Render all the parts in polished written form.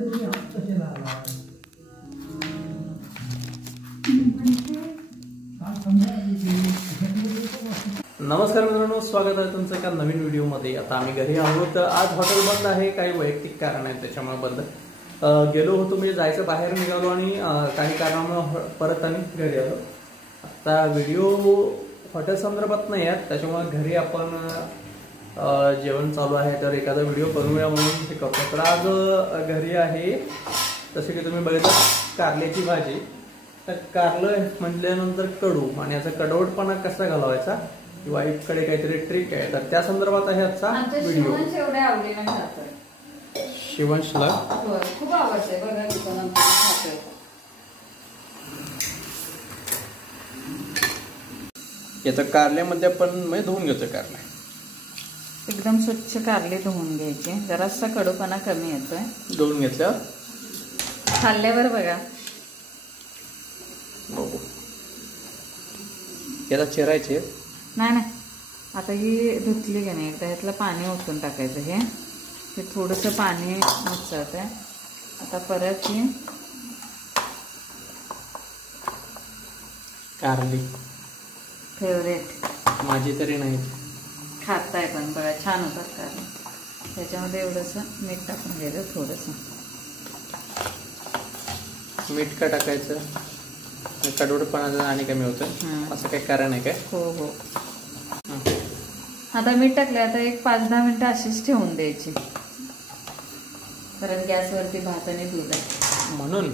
नमस्कार मित्रांनो, स्वागत आहे तुमचं एका नवीन व्हिडिओमध्ये। आता आम्ही घरी आहोत। आज हॉटेल बंद आहे, काही वैयक्तिक कारण आहेत त्याच्यामुळे बंद। गेलो होतो म्हणजे जायचं बाहेर निघालो आणि काही कारणामुळे परत आणि घरी आलो। आता व्हिडिओ हॉटेल संदर्भात नाही आहे, त्याच्यामुळे घरी आपण जेवण चालू आहे तर एखादा व्हिडिओ बनवूया म्हणून हे करतो। तर आज घरी आहे जसे की तुम्ही बघितलं कारल्याची भाजी। तर कारलं म्हटल्यानंतर कडू आणि याचा कडवटपणा कसा घालवायचा किंवा इकडे काहीतरी ट्रिक आहे, तर त्या संदर्भात आहे आजचा व्हिडिओ। शिवंशला खूप आवडते बघा, याचा कारल्यामध्ये आपण म्हणजे धुवून घेतो। कारले एकदम स्वच्छ कारले धुवून घ्यायचे, जरासा कडूपणा कमी येतोय धुवून घेतल्यावर। खाल्ल्यावर बघा याला चिरायचे नाही, आता ही धुतली का नाही एकदा ह्यातलं पाणी ओतून टाकायचं। हे थोडंसं पाणी मिसळत आहे। आता परत ही कारली फेवरेट माझी तरी नाही, खाताय पण बघा छान होतात कारले। त्याच्यामध्ये एवढंसं मीठ टाकून घ्यायचं, थोडंसं मीठ का टाकायचं, कडवटपणा आणि कमी होतं असं काही कारण आहे काय? हो। आता मीठ टाकलं, आता एक 5-10 मिनिटं अशीच ठेवून द्यायची, कारण गॅसवरती भात आणि दूध आहे म्हणून।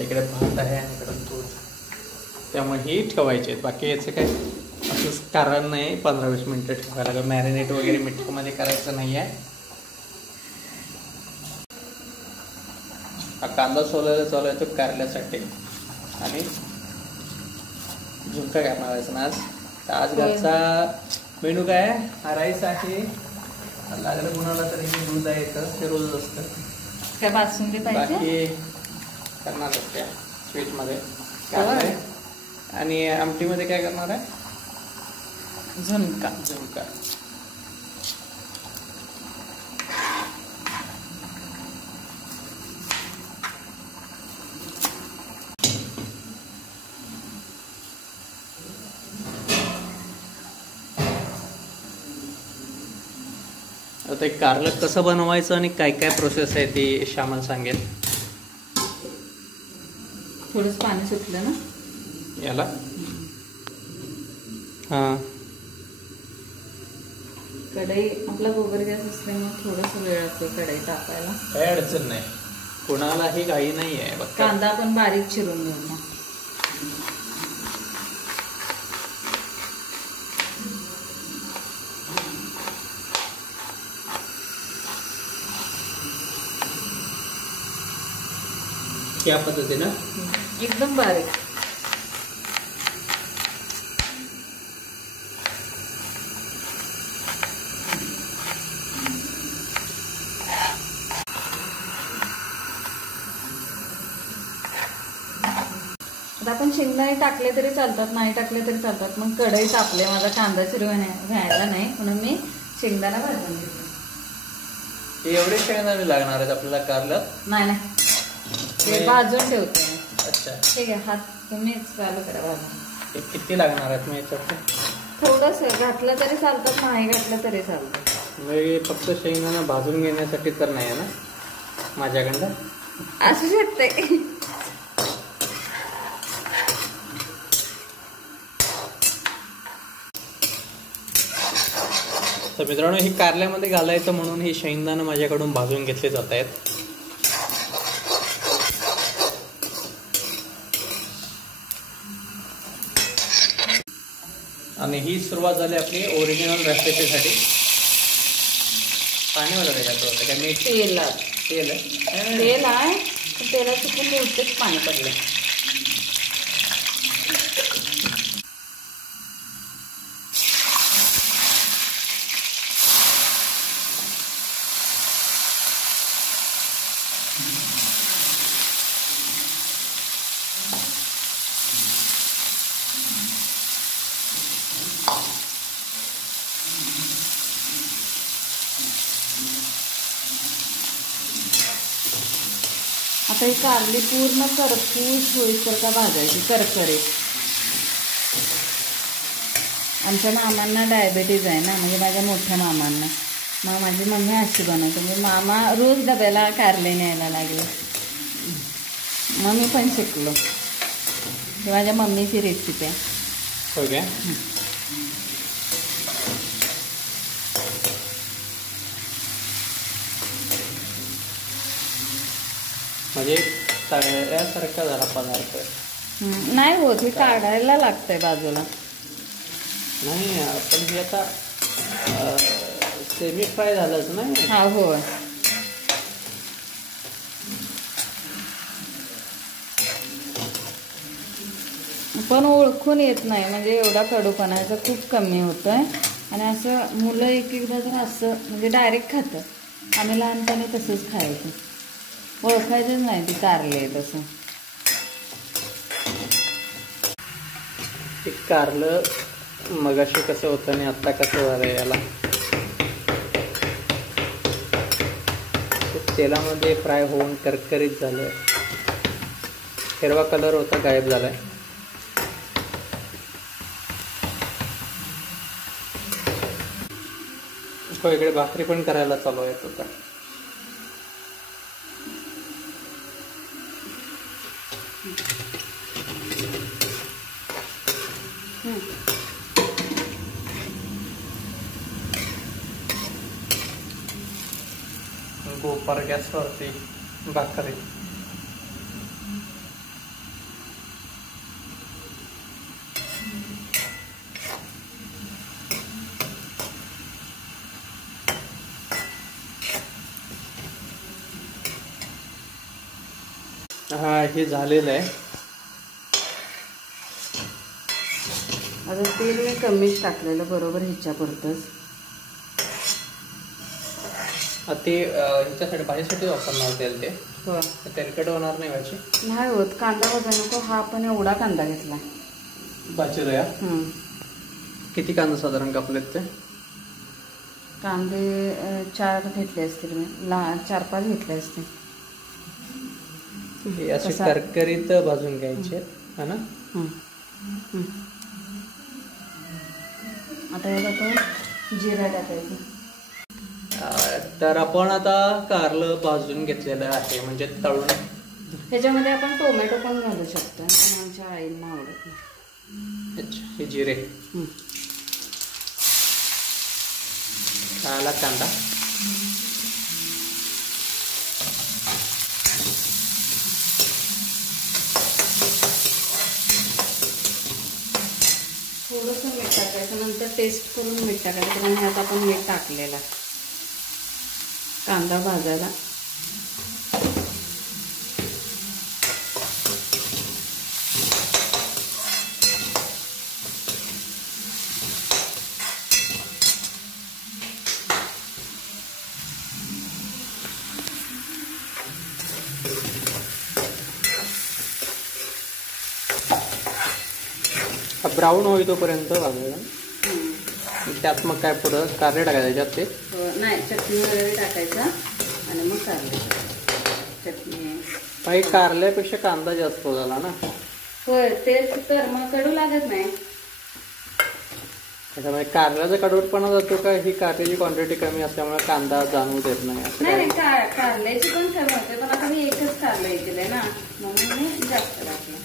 इकडे भात आहे आणि इकडे दूध, त्यामुळे ही ठेवायचे। बाकी याचं काय असंच कारण नाही 15-20 मिनिटं ठेवायला लागेल। मॅरिनेट वगैरे मिठामध्ये करायचं नाही आहे। हा कांदा सोलायला चालू आहे तो कारल्यासाठी आणि झुणका करणार आहे ना आज। तर आज घरचा मेनू काय आहे? हा राईस आहे, लागलं कुणाला तरी दूध आहे इथं, ते रोज असतं। काय बासुंदी पाहिजे? बाकी करणार त्या स्वीटमध्ये काय आणि आमटीमध्ये काय करणार आहे? झुणका। आता एक कारलं कसं बनवायचं आणि काय काय प्रोसेस आहे ती श्यामल सांगेल। थोडंच पाणी सुटलं ना याला, हा कढई आपला गोबर गॅस असल्यामुळे थोडस वेळ लागतो कढई तापायला। काही अडचण नाही, कोणालाही घाई नाही आहे। कांदा पण बारीक चिरून घेऊ ना। या पद्धतीनं एकदम बारीक। आता आपण शेंगदाणे टाकले तरी चालतात, नाही टाकले तरी चालतात। मग कढई तापले, माझा कांदा चिरवायला नाही म्हणून मी शेंगदाणा भाजून घेतले। एवढे शेंगदाणे लागणार आहेत आपल्याला कारल्यात? नाही, ते भाजून ठेवते। अच्छा ठीक आहे, हात तुम्हीच चालू करा भाजून। किती लागणार आहेत? मी याच्यात थोडस घातलं तरी चालतात, नाही घातलं तरी चालतं। म्हणजे फक्त शेंगदाणा भाजून घेण्यासाठी तर नाही ना माझ्याकडं? असू शकते। तर मित्रांनो, हे कारल्यामध्ये घालायचं म्हणून हे शेंगदाणे माझ्याकडून भाजून घेतले जात आहेत। आणि ही सुरुवात झाली आपली ओरिजिनल रेसिपीसाठी। पाणी वगैरे घालतो काय? मीठ, तेल आहे, तेलाचं खूप बहुतेक पाणी पडलं। आता ही कारली पूर्ण करपूस होईसारखा भाजायची, करकरीत. आमच्या मामांना डायबिटीज आहे ना, म्हणजे माझ्या मोठ्या मामांना. मग माझी मम्मी अशी बनवते, म्हणजे मामा रोज डब्याला कारले न्यायला लागले. मग मी पण शिकलो. ही माझ्या मम्मीची रेसिपी आहे. हो काय? म्हणजे तळ्यासारखा झाला पदार्थ. नाही होत, हे काढायला लागतंय बाजूला. नाही पण हे आता सेमी फ्राय झालंच नाही. हा हो. पण ओळखून येत नाही, म्हणजे एवढा कडूपणाचं खूप कमी होतंय. आणि असं मुलं एक एकदा तर असं म्हणजे डायरेक्ट खातं. आम्ही लहानपणी तसंच खायचं, ओळखायचंच नाही ती कारले आहे तसं. ते कारलं मगाशी कसं होतं आणि आत्ता कसं झालं याला. तेलामध्ये फ्राय होऊन करकरीत झालं. हिरवा कलर होता, गायब झालाय. इकडे भाकरी पण करायला चालू आहे आता. गोपर गॅसवरती भाकरी. हा हे झालेलं आहे. आता तेल मी कमीच टाकलेलं, बरोबर ह्याच्यापुरतंच. ते ह्याच्यासाठी भाजीसाठी वापरणार तेल. ते हो, तेलकट होणार नाही भाजी. नाही होत. कांदा भाजा नको. हा पण एवढा कांदा घेतला भाजी या. किती कांदा साधारण कापलेत ते? कांदे 4 घेतले असतील मी, 4-5 घेतले असतील. हे असे करकरीत भाजून घ्यायचे है ना. आता यात आपण जिरा टाकायचं. तर आपण आता कारलं भाजून घेतलेलं आहे, म्हणजे तळून. ह्याच्यामध्ये आपण टोमॅटो पण घालू शकतो, पण आमच्या आईंना आवडत नाही. अच्छा, हे जिरे. आला कांदा. थोडंसं मीठ टाकायचं, नंतर टेस्ट करून मीठ टाकायचं. आणि ह्यात आपण मीठ टाकलेला कांदा भाजायला. ब्राऊन होई तोपर्यंत भाजायला. त्यात मग काय पुढं कारले टाकायचे त्याच्यात? ते नाही, चटणी वगैरे टाकायचा आणि मग कारले. चटणी काही कारल्यापेक्षा कांदा जास्त झाला ना. होय, तेच तर मग कडू लागत नाही. त्याच्यामुळे कारल्याचा कडवटपणा जातो का, ही कारल्याची क्वांटिटी कमी असल्यामुळे कांदा जाणवू देत नाही. नाही, कारल्याची पण कमी होते, पण आता मी एकच कारले केले ना, म्हणून मी जास्त टाकलं.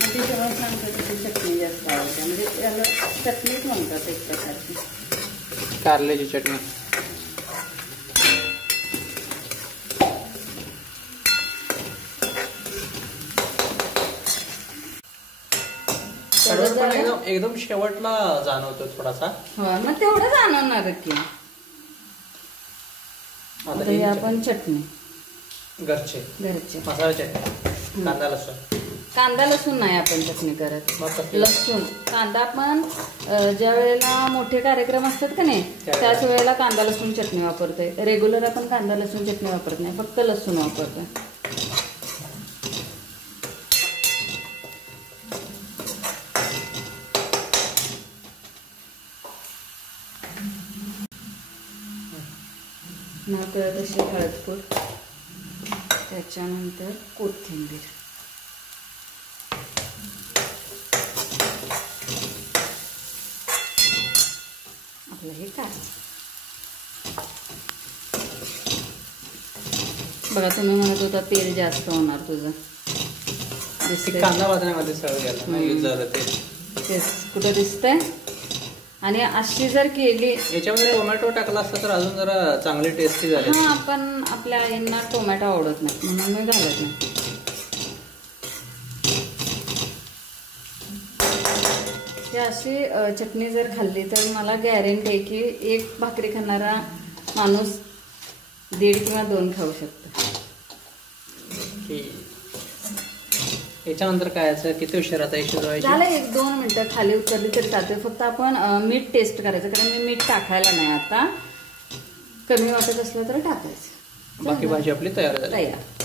मग ते जेव्हा सांगतात त्याची चटणी जास्त आवडते, म्हणजे त्याला चटणीच म्हणतात एक प्रकारची, कारल्याची चटणी. एकदम शेवटला जाणवतो थोडासा. मग तेवढं जाणवणार की. आता आपण चटणी घरचे मसाला चटणी. कांदा लसूण नाही आपण चटणी करत. लसूण कांदा आपण ज्या वेळेला मोठे कार्यक्रम असतात का नाही, त्याच वेळेला कांदा लसूण चटणी वापरतोय. रेग्युलर आपण कांदा लसूण चटणी वापरत नाही, फक्त लसूण वापरतोय. मग तशी हळदपूड त्याच्यानंतर कोथिंबीर. आपलं हे काय बघा, तुम्ही म्हणत होता तेल जास्त होणार तुझं. कांदा भाजण्यामध्ये सगळं गेलं नाही जरा तेच कुठं दिसतंय. आणि अशी जर केली, याच्यामध्ये टोमॅटो टाकला असता तर अजून जरा चांगली टेस्टी झाली. हा, पण आपल्या यांना टोमॅटो आवडत नाही म्हणून मी घालत नाही. ही अशी चटणी जर खाल्ली तर मला गॅरंटी आहे की एक भाकरी खाणारा माणूस 1.5 किंवा 2 खाऊ शकतो. याच्यानंतर काय असं किती उशीर आता शिजवायची? झालं 1-2 मिनिटं खाली उतरली तरी चालते. फक्त आपण मीठ टेस्ट करायचं, कारण मी मीठ टाकायला नाही आता. कमी वाटत असलं तर टाकायचं. बाकी भाजी आपली तयार झाली. तयार.